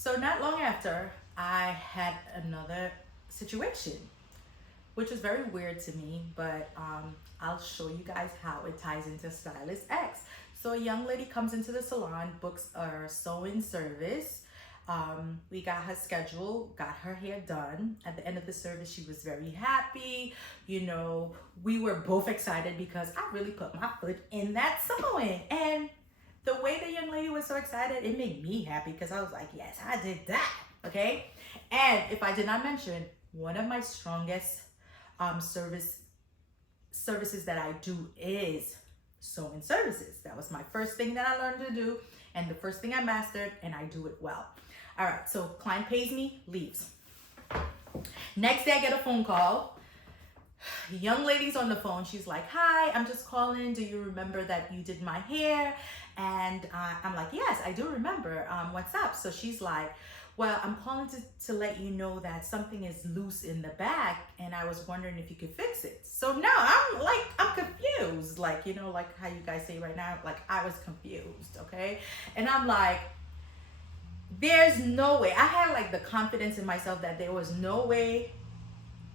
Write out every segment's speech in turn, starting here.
So not long after, I had another situation, which was very weird to me, but I'll show you guys how it ties into Stylist X. So a young lady comes into the salon, books our sewing service. We got her schedule, got her hair done. At the end of the service, she was very happy. You know, we were both excited because I really put my foot in that sewing. And the way the young lady was so excited, it made me happy because I was like, yes, I did that. Okay. And if I did not mention, one of my strongest services that I do is sewing services. That was my first thing that I learned to do and the first thing I mastered, and I do it well. All right, so client pays me, leaves. Next day I get a phone call. Young lady's on the phone. She's like, hi, I'm just calling. Do you remember that you did my hair? And I'm like, yes, I do remember. What's up? So she's like, well, I'm calling to let you know that something is loose in the back, and I was wondering if you could fix it. So now I'm confused. Like, you know, like how you guys say right now, like I was confused, okay? And I'm like, there's no way. I had like the confidence in myself that there was no way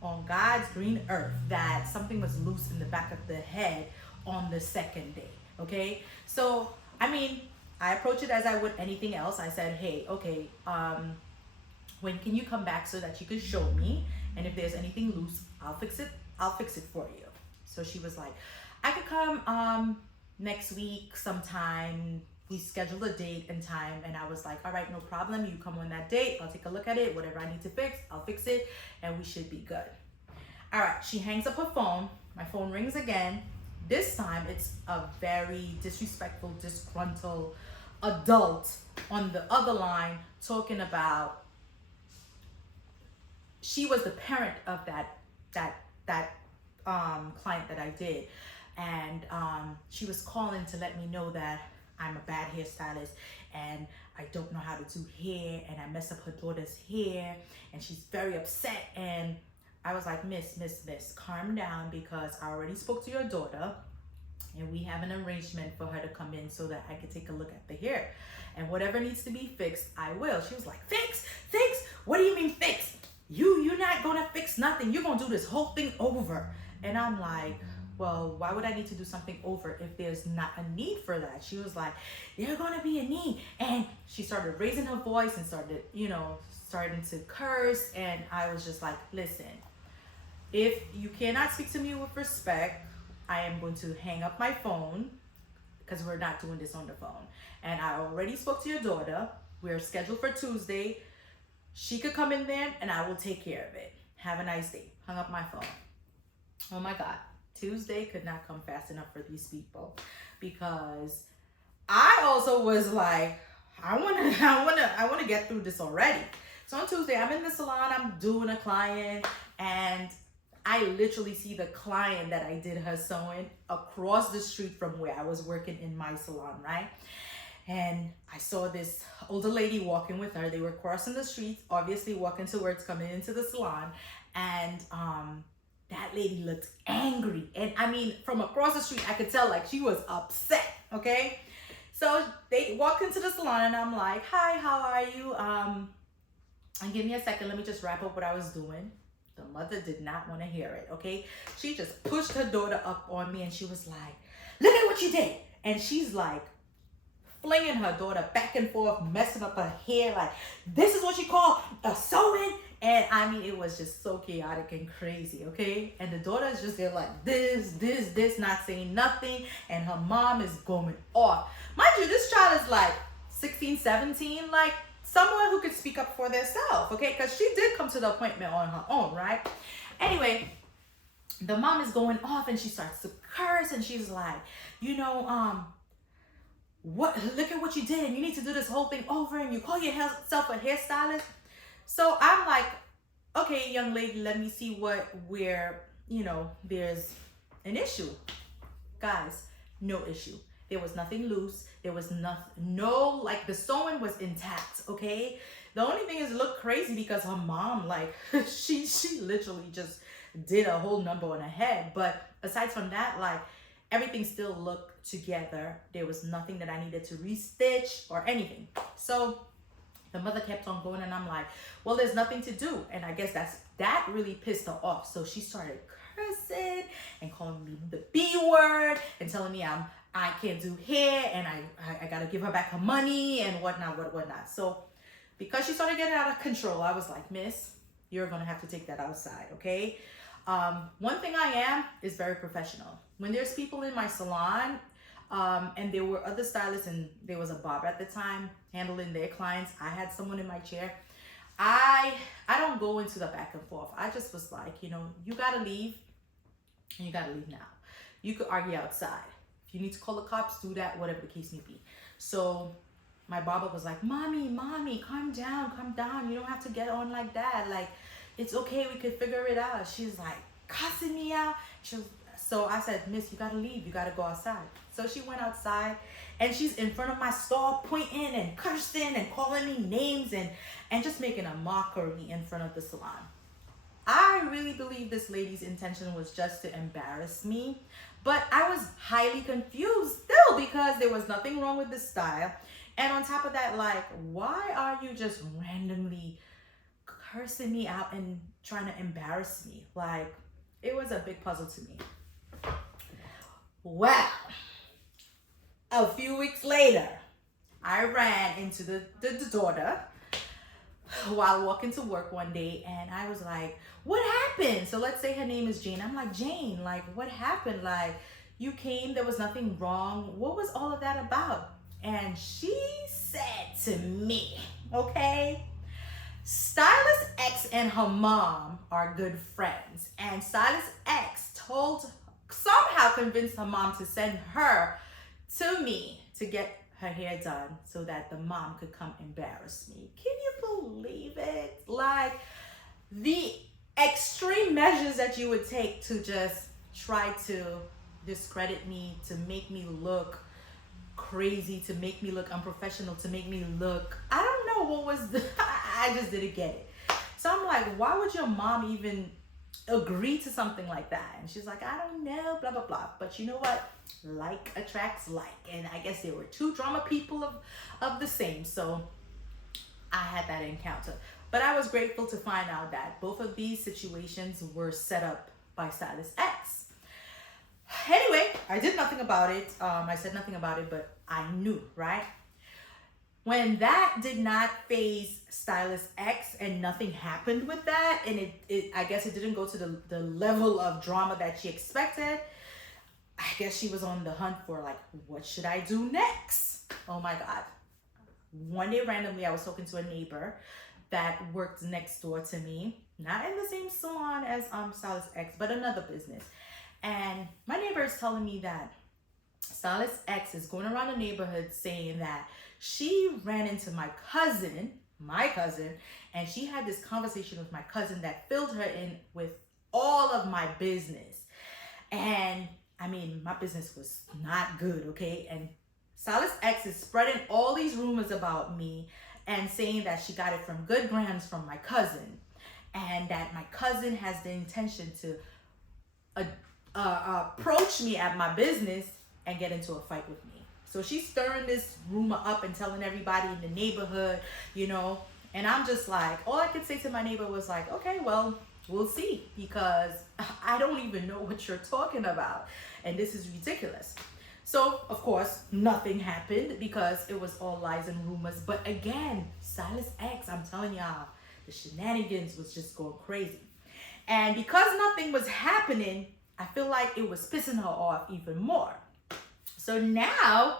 on God's green earth that something was loose in the back of the head on the second day, okay? So, I mean, I approach it as I would anything else. I said, hey, okay, when can you come back so that you could show me? And if there's anything loose, I'll fix it for you. So she was like, I could come next week sometime. We scheduled a date and time, and I was like, all right, no problem. You come on that date. I'll take a look at it. Whatever I need to fix, I'll fix it, and we should be good. All right, she hangs up her phone. My phone rings again. This time, it's a very disrespectful, disgruntled adult on the other line talking about she was the parent of that client that I did, and she was calling to let me know that I'm a bad hairstylist and I don't know how to do hair, and I mess up her daughter's hair, and she's very upset. And I was like, miss, calm down, because I already spoke to your daughter and we have an arrangement for her to come in so that I could take a look at the hair, and whatever needs to be fixed, I will. She was like, fix? What do you mean fix? You're not gonna fix nothing. You're gonna do this whole thing over. And I'm like, well, why would I need to do something over if there's not a need for that? She was like, there's gonna be a need. And she started raising her voice and starting to curse. And I was just like, listen, if you cannot speak to me with respect, I am going to hang up my phone, because we're not doing this on the phone. And I already spoke to your daughter. We're scheduled for Tuesday. She could come in there and I will take care of it. Have a nice day. Hung up my phone. Oh my God. Tuesday could not come fast enough for these people, because I also was like, I want to get through this already. So on Tuesday, I'm in the salon, I'm doing a client, and I literally see the client that I did her sewing across the street from where I was working in my salon, right? And I saw this older lady walking with her. They were crossing the street, obviously walking towards coming into the salon, and that lady looked angry. And I mean, from across the street, I could tell like she was upset, okay? So they walked into the salon and I'm like, hi, how are you? And give me a second, let me just wrap up what I was doing. The mother did not want to hear it, okay? She just pushed her daughter up on me and she was like, look at what you did. And she's like flinging her daughter back and forth, messing up her hair. Like, this is what you call a sewing? And I mean, it was just so chaotic and crazy, okay? And the daughter is just there like this, not saying nothing. And her mom is going off. Mind you, this child is like 16, 17, like someone who could speak up for themselves, okay? Because she did come to the appointment on her own, right? Anyway, the mom is going off and she starts to curse and she's like, what? Look at what you did, and you need to do this whole thing over, and you call yourself a hairstylist? So I'm like, okay, young lady, let me see where there's an issue. Guys, no issue. There was nothing loose. There was like the sewing was intact, okay? The only thing is it looked crazy because her mom, like, she literally just did a whole number on her head. But aside from that, like, everything still looked together. There was nothing that I needed to restitch or anything. So The mother kept on going, and I'm like, well, there's nothing to do. And I guess that really pissed her off. So she started cursing and calling me the B word and telling me I can't do hair, and I gotta give her back her money and whatnot. So because she started getting out of control, I was like, Miss, you're gonna have to take that outside, okay? One thing I am is very professional. When there's people in my salon, and there were other stylists, and there was a barber at the time handling their clients, I had someone in my chair. I don't go into the back and forth. I just was like, you gotta leave, and you gotta leave now. You could argue outside. If you need to call the cops, do that, whatever the case may be. So my barber was like, mommy, calm down. You don't have to get on like that. Like, it's okay, we could figure it out. She's like cussing me out. So I said, Miss, you gotta leave, you gotta go outside. So she went outside, and she's in front of my store pointing and cursing and calling me names and just making a mockery in front of the salon. I really believe this lady's intention was just to embarrass me, but I was highly confused still because there was nothing wrong with the style. And on top of that, like, why are you just randomly cursing me out and trying to embarrass me? Like, it was a big puzzle to me. Well, a few weeks later, I ran into the daughter while walking to work one day, and I was like, what happened? So let's say her name is Jane. I'm like, Jane, like, what happened? Like, you came, there was nothing wrong. What was all of that about? And she said to me, okay, Stylist X and her mom are good friends, and Stylist X somehow convinced her mom to send her to me to get her hair done so that the mom could come embarrass me. Can you believe it? Like, the extreme measures that you would take to just try to discredit me, to make me look crazy, to make me look unprofessional, to make me look, I don't know what was I just didn't get it. So I'm like, why would your mom even agree to something like that? And she's like, I don't know, blah blah blah. But you know what, like attracts like, and I guess there were two drama people of the same, so I had that encounter. But I was grateful to find out that both of these situations were set up by Stylist X. Anyway, I did nothing about it. I said nothing about it, but I knew, right? When that did not phase Stylist X and nothing happened with that, and I guess it didn't go to the level of drama that she expected, I guess she was on the hunt for, like, what should I do next? Oh my God. One day randomly, I was talking to a neighbor that worked next door to me, not in the same salon as Stylist X, but another business. And my neighbor is telling me that Stylist X is going around the neighborhood saying that she ran into my cousin, and she had this conversation with my cousin that filled her in with all of my business. And I mean, my business was not good, okay? And Stylist X is spreading all these rumors about me and saying that she got it from good grounds from my cousin, and that my cousin has the intention to approach me at my business and get into a fight with me. So she's stirring this rumor up and telling everybody in the neighborhood, and I'm just like, all I could say to my neighbor was like, okay, well, we'll see, because I don't even know what you're talking about, and this is ridiculous. So of course nothing happened because it was all lies and rumors. But again, Stylist X, I'm telling y'all, the shenanigans was just going crazy. And because nothing was happening, I feel like it was pissing her off even more. So now,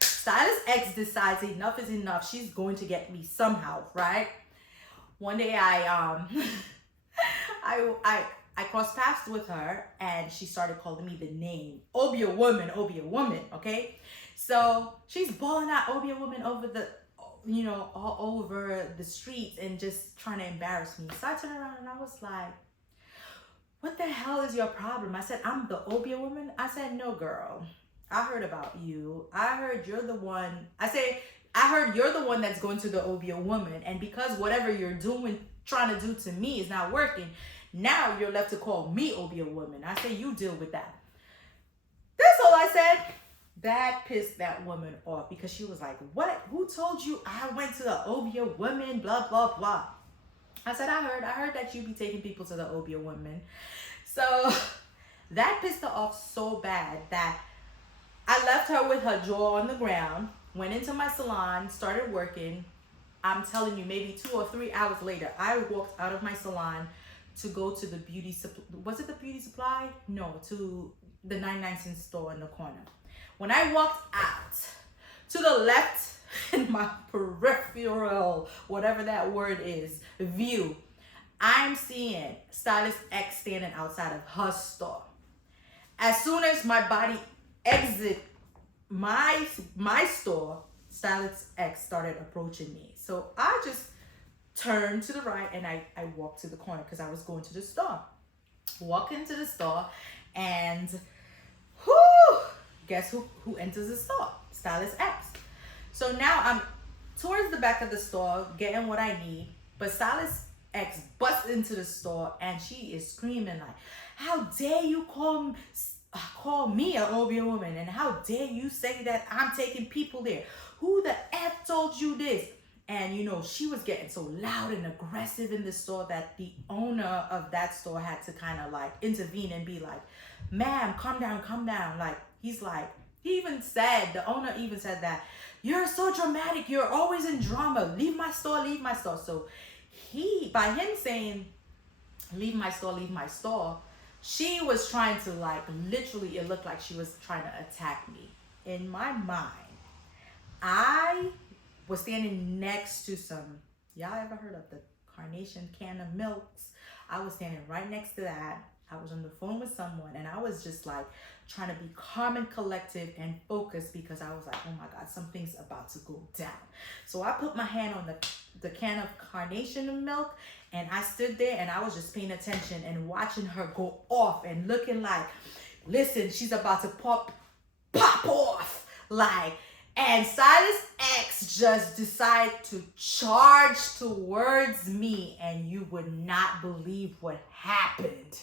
Stylist X decides enough is enough. She's going to get me somehow, right? One day I crossed paths with her, and she started calling me the name Obia woman, okay? So she's bawling out Obia woman over the, all over the streets and just trying to embarrass me. So I turned around and I was like, what the hell is your problem? I said, I'm the Obia woman. I said, no, girl. I heard about you. I heard you're the one. I heard you're the one that's going to the Obia woman. And because whatever you're trying to do to me is not working, now you're left to call me Obia woman. I say, you deal with that. That's all I said. That pissed that woman off because she was like, what? Who told you I went to the Obia women? Blah, blah, blah. I said, I heard that you be taking people to the Obia women. So that pissed her off so bad that I left her with her jaw on the ground, went into my salon, started working. I'm telling you, maybe 2 or 3 hours later, I walked out of my salon to go to the was it the beauty supply? No, to the 99-cent store in the corner. When I walked out, to the left in my peripheral, whatever that word is, view, I'm seeing Stylist X standing outside of her store. As soon as my body exit my store, Stylist X started approaching me. So I just turned to the right and I walked to the corner because I was going to the store. Walk into the store and guess who enters the store? Stylist X. So now I'm towards the back of the store getting what I need, but Stylist X busts into the store and she is screaming like, how dare you call me an Obia woman, and how dare you say that I'm taking people there? Who the F told you this? And you know, she was getting so loud and aggressive in the store that the owner of that store had to kind of like intervene and be like, ma'am, calm down. Like, the owner even said that, you're so dramatic, you're always in drama, leave my store. So by him saying, leave my store, she was trying to, like, literally, it looked like she was trying to attack me. In my mind, I was standing next to some, y'all ever heard of the Carnation can of milks? I was standing right next to that. I was on the phone with someone and I was just like trying to be calm and collective and focused because I was like, oh my God, something's about to go down. So I put my hand on the can of Carnation milk and I stood there and I was just paying attention and watching her go off and looking like, listen, she's about to pop off. Like, and Stylist X just decided to charge towards me, and you would not believe what happened.